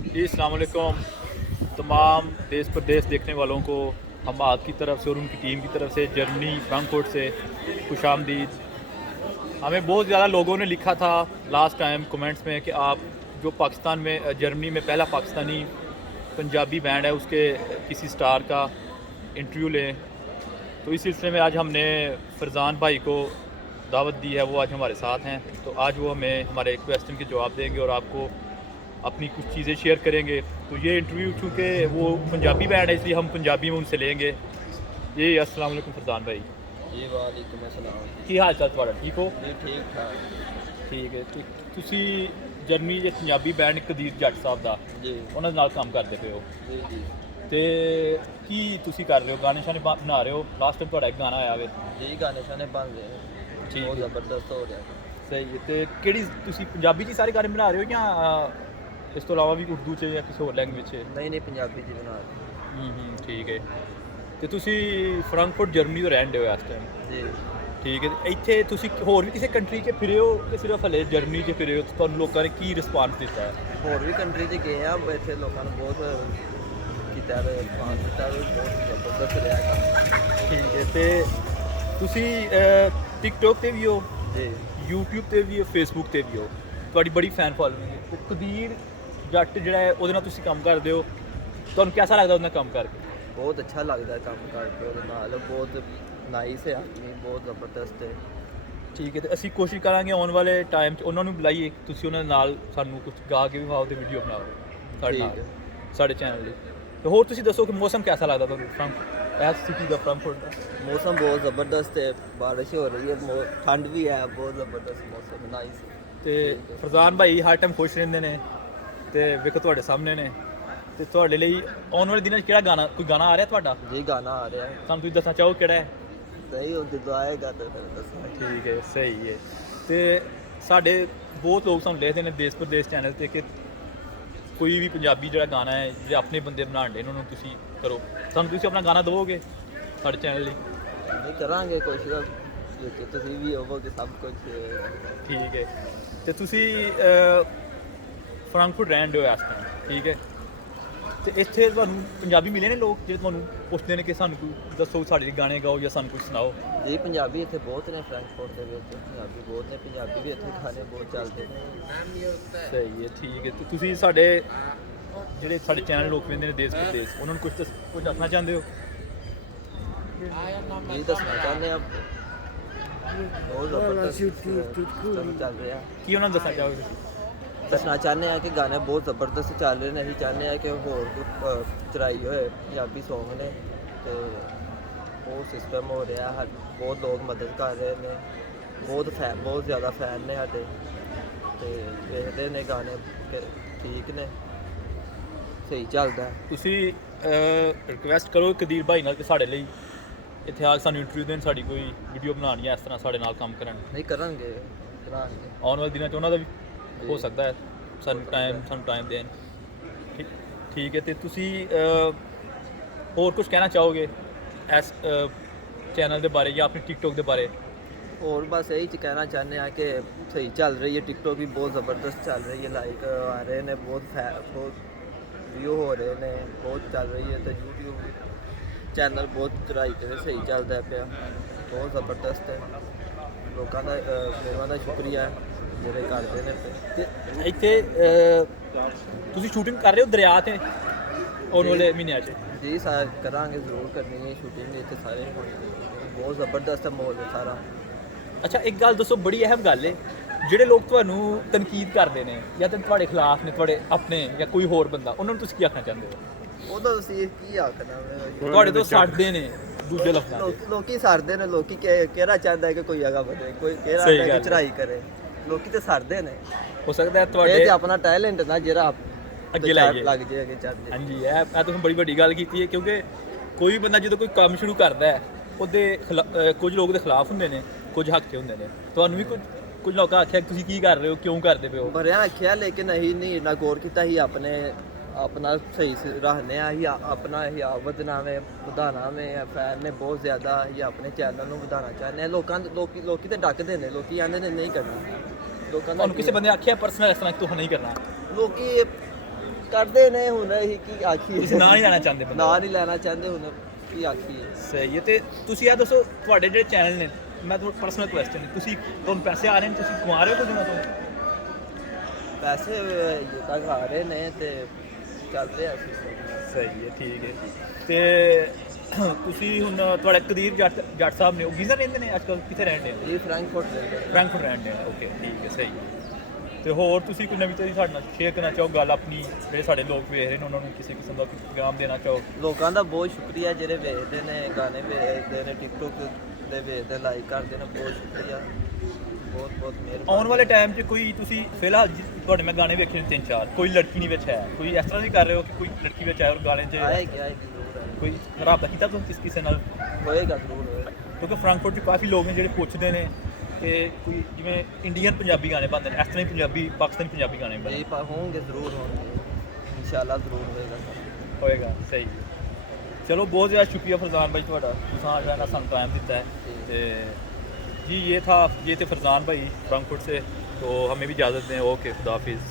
जी अस्सलाम वालेकुम तमाम देश प्रदेश देखने वालों को हम आपकी तरफ से और उनकी टीम की तरफ से जर्मनी फ्रैंकफर्ट से खुशामदीद। हमें बहुत ज़्यादा लोगों ने लिखा था लास्ट टाइम कमेंट्स में कि आप जो पाकिस्तान में जर्मनी में पहला पाकिस्तानी पंजाबी बैंड है उसके किसी स्टार का इंटरव्यू लें। तो इस सिलसिले में आज हमने फरजान भाई को दावत दी है, वो आज हमारे साथ हैं। तो आज वो हमें हमारे क्वेश्चन के जवाब देंगे और आपको अपनी कुछ चीज़ें शेयर करेंगे। तो ये इंटरव्यू चूँकि वो पंजाबी बैंड है इसलिए हम पंजाबी में उनसे लेंगे। जी अस्सलाम वालेकुम फरजान भाई। जी वालेकुम अस्सलाम। की हाल चाल ਤੁਹਾਡਾ ठीक हो? जी ठीक ठाक। ठीक है। तो ਤੁਸੀਂ ਜਰਮਨੀ ਦੇ ਪੰਜਾਬੀ ਬੈਂਡ ਕਦੀਰ ਜੱਟ ਸਾਹਿਬ ਦਾ जी ਉਹਨਾਂ ਦੇ ਨਾਲ ਕੰਮ ਕਰਦੇ ਪਏ ਹੋ जी जी ਤੇ ਕੀ ਤੁਸੀਂ ਕਰ ਰਹੇ ਹੋ? ਗਾਣੇ ਸ਼ਾਨੇ ਬਣਾ ਰਹੇ ਹੋ? ਲਾਸਟ ਟਾਈਮ ਤੁਹਾਡਾ ਇੱਕ ਗਾਣਾ ਆਇਆ ਵੇ। जी गाने शाने बन रहे हैं, ठीक बहुत है। ज़बरदस्त हो रहा है। ਸਹੀ ਹੈ। ਤੇ ਕਿਹੜੀ ਤੁਸੀਂ ਪੰਜਾਬੀ 'ਚ ਹੀ ਸਾਰੇ ਗਾਣੇ ਬਣਾ ਰਹੇ ਹੋ ਜਾਂ ਇਸ ਤੋਂ ਇਲਾਵਾ ਵੀ ਉਰਦੂ 'ਚ ਜਾਂ ਕਿਸੇ ਹੋਰ ਲੈਂਗੁਏਜ 'ਚ? नहीं नहीं पंजाबी जी बना रहे ਠੀਕ ਹੈ। ਤੇ ਤੁਸੀਂ ਫਰੈਂਕਫਰਟ ਜਰਮਨੀ ਤੋਂ ਰਹਿੰਦੇ ਹੋ ਇਸ ਟਾਈਮ? जी। ਠੀਕ ਹੈ। ਤੇ ਇੱਥੇ ਤੁਸੀਂ ਹੋਰ ਵੀ ਕਿਸੇ ਕੰਟਰੀ 'ਚ ਫਿਰੇ ਹੋ ਕਿ ਸਿਰਫ ਹਲੇ ਜਰਮਨੀ 'ਚ ਫਿਰੇ ਹੋ? ਤੁਹਾਨੂੰ ਲੋਕਾਂ ਨੇ ਕੀ ਰਿਸਪਾਂਸ ਦਿੱਤਾ ਹੈ? होर भी कंट्री च गए हैं, इतने लोगों ने बहुत किया रिस्पांस दिता, बहुत ज़बरदस्त रहा काम। ਠੀਕ ਹੈ। ਤੇ ਤੁਸੀਂ ਟਿਕਟੋਕ ਤੇ ਵੀ ਹੋ, जी YouTube ਤੇ ਵੀ ਹੋ, Facebook ਤੇ ਵੀ ਹੋ, ਤੁਹਾਡੀ ਬੜੀ ਫੈਨ ਫਾਲੋਇੰਗ ਹੈ। ਤੇ ਕਦੀਰ ਜੱਟ ਜਿਹੜਾ ਹੈ ਉਹਦੇ ਨਾਲ ਤੁਸੀਂ ਕੰਮ ਕਰਦੇ ਹੋ, ਤੁਹਾਨੂੰ ਕਿਹਦਾ ਲੱਗਦਾ ਉਹਦੇ ਨਾਲ ਕੰਮ ਕਰਕੇ? बहुत अच्छा लगता है काम करके, ਉਹਦੇ ਨਾਲ बहुत नाइस है आदमी, बहुत ज़बरदस्त है। ਠੀਕ ਹੈ। ਤੇ ਅਸੀਂ ਕੋਸ਼ਿਸ਼ ਕਰਾਂਗੇ ਆਉਣ ਵਾਲੇ ਟਾਈਮ 'ਚ ਉਹਨਾਂ ਨੂੰ ਬੁਲਾਈਏ, ਤੁਸੀਂ ਉਹਨਾਂ ਦੇ ਨਾਲ ਸਾਨੂੰ ਕੁਝ ਗਾ ਕੇ ਵਿਖਾਓ ਤੇ ਵੀਡੀਓ ਬਣਾਓ ਸਾਡੇ ਨਾਲ, ਠੀਕ ਹੈ। ਸਾਡੇ ਚੈਨਲ ਲਈ। ਤੇ ਹੋਰ ਤੁਸੀਂ ਦੱਸੋ ਕਿ ਮੌਸਮ ਕਿਹਦਾ ਲੱਗਦਾ ਤੁਹਾਨੂੰ ਫਰੈਂਕ ਐਸ ਸਿਟੀ ਦਾ, ਫਰੈਂਕਫਰਟ ਦਾ? मौसम बहुत ज़बरदस्त है, बारिश हो रही है, ठंड भी है, बहुत ज़बरदस्त मौसम है, नाइस है। ਤੇ ਫਰਜ਼ਾਨ ਭਾਈ ਹਰ ਟਾਈਮ ਖੁਸ਼ ਰਹਿੰਦੇ ਨੇ ਤੇ ਵੇਖੋ ਤੁਹਾਡੇ ਸਾਹਮਣੇ ਨੇ। ਤੇ ਤੁਹਾਡੇ ਲਈ ਆਉਣ ਵਾਲੇ ਦਿਨਾਂ 'ਚ ਕਿਹੜਾ ਗਾਣਾ, ਕੋਈ ਗਾਣਾ ਆ ਰਿਹਾ ਤੁਹਾਡਾ? जी गाना आ रहा है, ਸਾਨੂੰ ਤੁਸੀਂ ਦੱਸਣਾ ਚਾਹੋ ਕਿਹੜਾ ਹੈ? नहीं हो ਜਦੋਂ ਆਏਗਾ ਤਾਂ ਫਿਰ ਦੱਸਾਂਗੇ। ਠੀਕ ਹੈ, ਸਹੀ ਹੈ। ਤੇ ਸਾਡੇ ਬਹੁਤ ਲੋਕ ਸਾਨੂੰ ਲਿਖਦੇ ਨੇ ਦੇਸ਼ ਪ੍ਰਦੇਸ਼ ਚੈਨਲ ਤੇ ਕਿ ਕੋਈ ਵੀ ਪੰਜਾਬੀ ਜਿਹੜਾ ਗਾਣਾ ਹੈ ਜਿਹੜੇ ਆਪਣੇ ਬੰਦੇ ਬਣਾਉਣ ਦੇ ਉਹਨਾਂ ਨੂੰ ਤੁਸੀਂ ਕਰੋ। ਸਾਨੂੰ ਤੁਸੀਂ ਆਪਣਾ ਗਾਣਾ ਦਿਓਗੇ ਸਾਡੇ ਚੈਨਲ ਲਈ? ਨਹੀਂ ਕਰਾਂਗੇ ਕੋਸ਼ਿਸ਼, ਜੇ ਤੁਸੀਂ ਵੀ ਹੋਵੋਗੇ ਸਭ ਕੁਝ। ਠੀਕ ਹੈ। ਤੇ ਤੁਸੀਂ ਫਰੈਂਕਫਰਟ ਰਹਿੰਦੇ ਹੋ ਇਸ ਟਾਈਮ, ਠੀਕ ਹੈ। ਤੇ ਇੱਥੇ ਤੁਹਾਨੂੰ ਪੰਜਾਬੀ ਮਿਲੇ ਨੇ ਲੋਕ ਜਿਹੜੇ ਤੁਹਾਨੂੰ ਪੁੱਛਦੇ ਨੇ ਕਿ ਸਾਨੂੰ ਕੋਈ ਦੱਸੋ, ਸਾਡੇ ਲਈ ਗਾਣੇ ਗਾਓ ਜਾਂ ਸਾਨੂੰ ਕੁਝ ਸੁਣਾਓ? ਜੀ ਪੰਜਾਬੀ ਇੱਥੇ ਬਹੁਤ ਨੇ, ਫਰੈਂਕਫਰਟ ਦੇ ਵਿੱਚ ਪੰਜਾਬੀ ਬਹੁਤ ਨੇ, ਪੰਜਾਬੀ ਵੀ ਇੱਥੇ ਖਾਣੇ ਬਹੁਤ ਚੱਲਦੇ ਨੇ। ਸਹੀ ਹੈ, ਠੀਕ ਹੈ। ਤੇ ਤੁਸੀਂ ਸਾਡੇ ਜਿਹੜੇ ਸਾਡੇ ਚੈਨਲ ਲੋਕ ਵੇਖਦੇ ਨੇ ਦੇਸ਼ ਪ੍ਰਦੇਸ਼, ਉਹਨਾਂ ਨੂੰ ਕੁਝ ਦੱਸਣਾ ਚਾਹੁੰਦੇ ਹੋ? ਜੀ ਦੱਸਣਾ ਚਾਹੁੰਦੇ ਆ, ਬਹੁਤ ਜ਼ਬਰਦਸਤ ਕੰਮ ਚੱਲ ਰਿਹਾ। ਕੀ ਉਹਨਾਂ ਨੂੰ ਦੱਸਣਾ ਚਾਹੋਗੇ? ਦੱਸਣਾ ਚਾਹੁੰਦੇ ਆ ਕਿ ਗਾਣੇ ਬਹੁਤ ਜ਼ਬਰਦਸਤ ਚੱਲ ਰਹੇ ਨੇ। ਅਸੀਂ ਚਾਹੁੰਦੇ ਆ ਕਿ ਹੋਰ ਚੜਾਈ ਹੋਏ ਪੰਜਾਬੀ ਸੌਂਗ ਨੇ, ਤੇ ਬਹੁਤ ਸਿਸਟਮ ਹੋ ਰਿਹਾ, ਬਹੁਤ ਲੋਕ ਮਦਦ ਕਰ ਰਹੇ ਨੇ, ਬਹੁਤ ਜ਼ਿਆਦਾ ਫੈਨ ਨੇ ਸਾਡੇ, ਤੇ ਵੇਖਦੇ ਨੇ ਗਾਣੇ ਕਿ ਠੀਕ ਨੇ, ਸਹੀ ਚੱਲਦਾ। ਤੁਸੀਂ ਰਿਕਵੈਸਟ ਕਰੋ ਕਦੀਰ ਭਾਈ ਨਾਲ ਕਿ ਸਾਡੇ ਲਈ ਇੱਥੇ ਆ ਕੇ ਸਾਨੂੰ ਇੰਟਰਵਿਊ ਦੇਣ, ਸਾਡੀ ਕੋਈ ਵੀਡੀਓ ਬਣਾਉਣੀ ਹੈ, ਇਸ ਤਰ੍ਹਾਂ ਸਾਡੇ ਨਾਲ ਕੰਮ ਕਰਨ। ਨਹੀਂ ਕਰਾਂਗੇ ਕਰਾਂਗੇ। ਆਉਣ ਵਾਲੇ ਦਿਨਾਂ 'ਚ ਉਹਨਾਂ ਦਾ ਵੀ ਹੋ ਸਕਦਾ ਹੈ ਸਾਨੂੰ ਟਾਈਮ ਦੇਣ। ਠੀਕ ਹੈ। ਤੇ ਤੁਸੀਂ ਹੋਰ ਕੁਝ ਕਹਿਣਾ ਚਾਹੋਗੇ ਇਸ ਚੈਨਲ ਦੇ ਬਾਰੇ ਜਾਂ ਆਪਣੀ ਟਿਕਟੋਕ ਦੇ ਬਾਰੇ? ਹੋਰ ਬਸ ਇਹੀ ਕਹਿਣਾ ਚਾਹੁੰਦੇ ਆ ਕਿ ਸਹੀ ਚੱਲ ਰਹੀ ਹੈ, ਟਿਕਟੋਕ ਵੀ ਬਹੁਤ ਜ਼ਬਰਦਸਤ ਚੱਲ ਰਹੀ ਹੈ, ਲਾਈਕ ਆ ਰਹੇ ਨੇ, ਬਹੁਤ ਵਿਊ ਹੋ ਰਹੇ ਨੇ, ਬਹੁਤ ਚੱਲ ਰਹੀ ਹੈ। ਤੇ YouTube ਚੈਨਲ ਬਹੁਤ ਚੜਾਈ ਤੇ ਸਹੀ ਚੱਲਦਾ ਪਿਆ, ਬਹੁਤ ਜ਼ਬਰਦਸਤ ਹੈ। ਲੋਕਾਂ ਦਾ ਮੇਰਾ ਸ਼ੁਕਰੀਆ ਜਿਹੜੇ ਕਰਦੇ ਨੇ। ਤੇ ਇੱਥੇ ਤੁਸੀਂ ਸ਼ੂਟਿੰਗ ਕਰ ਰਹੇ ਹੋ ਦਰਿਆ 'ਤੇ ਆਉਣ ਵਾਲੇ ਮਹੀਨਿਆਂ 'ਚ? ਜੀ ਕਰਾਂਗੇ, ਜ਼ਰੂਰ ਕਰਨੀ ਹੈ ਸ਼ੂਟਿੰਗ ਇੱਥੇ, ਸਾਰੇ ਬਹੁਤ ਜ਼ਬਰਦਸਤ ਮਾਹੌਲ ਹੈ ਸਾਰਾ। ਅੱਛਾ, ਇੱਕ ਗੱਲ ਦੱਸੋ, ਬੜੀ ਅਹਿਮ ਗੱਲ ਹੈ, ਜਿਹੜੇ ਲੋਕ ਤੁਹਾਨੂੰ ਤਨਕੀਦ ਕਰਦੇ ਨੇ ਜਾਂ ਤਾਂ ਤੁਹਾਡੇ ਖਿਲਾਫ ਨੇ, ਤੁਹਾਡੇ ਆਪਣੇ ਜਾਂ ਕੋਈ ਹੋਰ ਬੰਦਾ, ਉਹਨਾਂ ਨੂੰ ਤੁਸੀਂ ਕੀ ਆਖਣਾ ਚਾਹੁੰਦੇ ਹੋ? ਉਹਦਾ ਤੁਸੀਂ ਕੀ ਆਖਣਾ, ਤੁਹਾਡੇ ਤੋਂ ਸੜਦੇ ਨੇ ਦੂਜੇ ਲਫ਼ਜ਼ਾਂ 'ਚ। ਲੋਕੀ ਸੜਦੇ ਨੇ, ਲੋਕੀ ਕਿਹੜਾ ਚਾਹੁੰਦਾ ਕਿ ਕੋਈ ਅਗਾ ਵਧੇ, ਕੋਈ ਕਿਹੜਾ ਸਹੀ ਚਾਹੁੰਦਾ ਗੱਲ ਕਿ ਚੜਾਈ ਕਰੇ, ਲੋਕੀ ਤੇ ਸੜਦੇ ਨੇ। ਹੋ ਸਕਦਾ ਹੈ ਇਹ ਤੁਹਾਡੇ ਤੇ ਆਪਣਾ ਟੈਲੈਂਟ ਨਾ ਜਿਹੜਾ ਅੱਗੇ ਲੈ ਜਾਏ। ਲੱਗ ਜੇ, ਅੱਗੇ ਚੱਲ ਜੇ। ਹਾਂਜੀ, ਇਹ ਤੁਸੀਂ ਬੜੀ ਵੱਡੀ ਗੱਲ ਕੀਤੀ ਹੈ, ਕਿਉਂਕਿ ਕੋਈ ਬੰਦਾ ਜਦੋਂ ਕੋਈ ਕੰਮ ਸ਼ੁਰੂ ਕਰਦਾ ਹੈ ਉਹਦੇ ਕੁਝ ਲੋਕ ਦੇ ਖਿਲਾਫ ਹੁੰਦੇ ਨੇ, ਕੁਝ ਹੱਕ 'ਚ ਹੁੰਦੇ ਨੇ। ਤੁਹਾਨੂੰ ਵੀ ਕੁਝ ਲੋਕਾਂ ਆਖਿਆ ਤੁਸੀਂ ਕੀ ਕਰ ਰਹੇ ਹੋ, ਕਿਉਂ ਕਰਦੇ ਪਏ ਹੋ? ਬਰਿਆ ਆਖਿਆ, ਲੇਕਿਨ ਅਸੀਂ ਨਹੀਂ ਇੰਨਾ ਗੌਰ ਕੀਤਾ। ਹੀ ਆਪਣਾ ਸਹੀ ਰੱਖਦੇ ਆ, ਅਸੀਂ ਆਪਣਾ ਹੀ ਵਧਾਵੇ ਫੈਨ ਨੇ ਬਹੁਤ ਜ਼ਿਆਦਾ, ਅਸੀਂ ਆਪਣੇ ਚੈਨਲ ਨੂੰ ਵਧਾਉਣਾ ਚਾਹੁੰਦੇ ਹਾਂ। ਲੋਕੀ ਤੇ ਡੱਕਦੇ ਨੇ, ਲੋਕੀ ਆਉਂਦੇ ਨੇ ਨਹੀਂ ਕਰਨਾ। ਲੋਕਾਂ ਦਾ ਤੁਹਾਨੂੰ ਕਿਸੇ ਬੰਦੇ ਆਖਿਆ ਪਰਸਨਲ ਇਸ ਤਰ੍ਹਾਂ ਕਿ ਤੂੰ ਨਹੀਂ ਕਰਨਾ? ਲੋਕੀ ਕਰਦੇ ਨੇ ਹੁਣ ਅਸੀਂ ਕੀ ਆਖੀਏ, ਤੁਸੀਂ ਨਾਂ ਨਹੀਂ ਲੈਣਾ ਚਾਹੁੰਦੇ ਬੰਦੇ ਨਾਂ ਨਹੀਂ ਲੈਣਾ ਚਾਹੁੰਦੇ, ਹੁਣ ਕੀ ਆਖੀਏ। ਸਹੀ ਹੈ। ਤੇ ਤੁਸੀਂ ਇਹ ਦੱਸੋ ਤੁਹਾਡੇ ਜਿਹੜੇ ਚੈਨਲ ਨੇ, ਮੈਂ ਤੁਹਾਨੂੰ ਪਰਸਨਲ ਕੁਐਸਚਨ, ਤੁਸੀਂ ਤੁਹਾਨੂੰ ਪੈਸੇ ਆ ਰਹੇ ਨੇ, ਤੁਸੀਂ ਕਮਾ ਰਹੇ ਹੋ ਕੁਝ ਨਾ ਕੁਝ? ਪੈਸੇ ਤੱਕ ਆ ਰਹੇ ਨੇ ਤੇ ਚੱਲ ਰਿਹਾ system। ਸਹੀ ਹੈ, ਠੀਕ ਹੈ। ਤੇ ਤੁਸੀਂ ਹੁਣ ਤੁਹਾਡਾ ਕਦੀਰ ਜੱਟ ਸਾਹਿਬ ਨੇ, ਉਹ ਗੀਜ਼ਰ ਰਹਿੰਦੇ ਨੇ ਅੱਜ ਕੱਲ੍ਹ, ਕਿੱਥੇ ਰਹਿੰਦੇ ਨੇ? ਇਹ ਫਰੈਂਕਫਰਟ ਦੇ ਫਰੈਂਕਫਰਟ ਰਹਿੰਦੇ ਨੇ, ਓਕੇ ਠੀਕ ਹੈ, ਸਹੀ ਹੈ। ਤੇ ਹੋਰ ਤੁਸੀਂ ਕੋਈ ਨਵੀਂ ਤਾਜ਼ੀ ਸਾਡੇ ਨਾਲ ਸ਼ੇਅਰ ਕਰਨਾ ਚਾਹੋ ਗੱਲ ਆਪਣੀ, ਜਿਹੜੇ ਸਾਡੇ ਲੋਕ ਵੇਖ ਰਹੇ ਨੇ ਉਹਨਾਂ ਨੂੰ ਕਿਸੇ ਕਿਸਮ ਦਾ ਪੈਗਾਮ ਦੇਣਾ ਚਾਹੋ? ਲੋਕਾਂ ਦਾ ਬਹੁਤ ਸ਼ੁਕਰੀਆ ਜਿਹੜੇ ਵੇਖਦੇ ਨੇ, ਗਾਣੇ ਵੇਖਦੇ ਨੇ, ਟਿਕਟੋਕ ਦੇ ਵੇਖਦੇ, ਲਾਈਕ ਕਰਦੇ ਨੇ, ਬਹੁਤ ਸ਼ੁਕਰੀਆ, ਬਹੁਤ ਬਹੁਤ ਮਿਹਰਬਾਨੀ। ਆਉਣ ਵਾਲੇ ਟਾਈਮ 'ਚ ਕੋਈ ਤੁਸੀਂ ਫਿਲਹਾਲ ਤੁਹਾਡੇ ਮੈਂ ਗਾਣੇ ਵੇਖੇ ਨੇ 3-4, ਕੋਈ ਲੜਕੀ ਨਹੀਂ ਵਿੱਚ ਹੈ, ਕੋਈ ਇਸ ਤਰ੍ਹਾਂ ਨਹੀਂ ਕਰ ਰਹੇ ਹੋ ਕਿ ਕੋਈ ਲੜਕੀ ਵਿੱਚ ਆਏ ਔਰ ਗਾਣੇ 'ਚ ਆਏਗਾ ਜ਼ਰੂਰ ਆਏਗਾ, ਕੋਈ ਰਾਬਤਾ ਕੀਤਾ ਤੁਸੀਂ ਕਿਸੇ ਨਾਲ? ਹੋਏਗਾ ਜ਼ਰੂਰ ਹੋਏਗਾ। ਕਿਉਂਕਿ ਫਰੈਂਕਫਰਟ 'ਚ ਕਾਫੀ ਲੋਕ ਨੇ ਜਿਹੜੇ ਪੁੱਛਦੇ ਨੇ ਕਿ ਕੋਈ ਜਿਵੇਂ ਇੰਡੀਅਨ ਪੰਜਾਬੀ ਗਾਣੇ ਬਣਦੇ ਨੇ, ਇਸ ਤਰ੍ਹਾਂ ਹੀ ਪੰਜਾਬੀ ਪਾਕਿਸਤਾਨੀ ਪੰਜਾਬੀ ਗਾਣੇ ਬਣਦੇ ਜੀ ਹੋਣਗੇ, ਜ਼ਰੂਰ ਹੋਣਗੇ, ਇਨਸ਼ਾਅੱਲਾ ਜ਼ਰੂਰ ਹੋਏਗਾ ਸਰ। ਹੋਏਗਾ, ਸਹੀ ਹੈ। चलो बहुत ज़्यादा शुक्रिया फरजान भाई थोड़ा, तुसां ना सानू टाइम दिता है। ते जी ये थे फरजान भाई फ्रैंकफर्ट से, तो हमें भी इजाज़त दें। ओके, खुदा हाफिज़।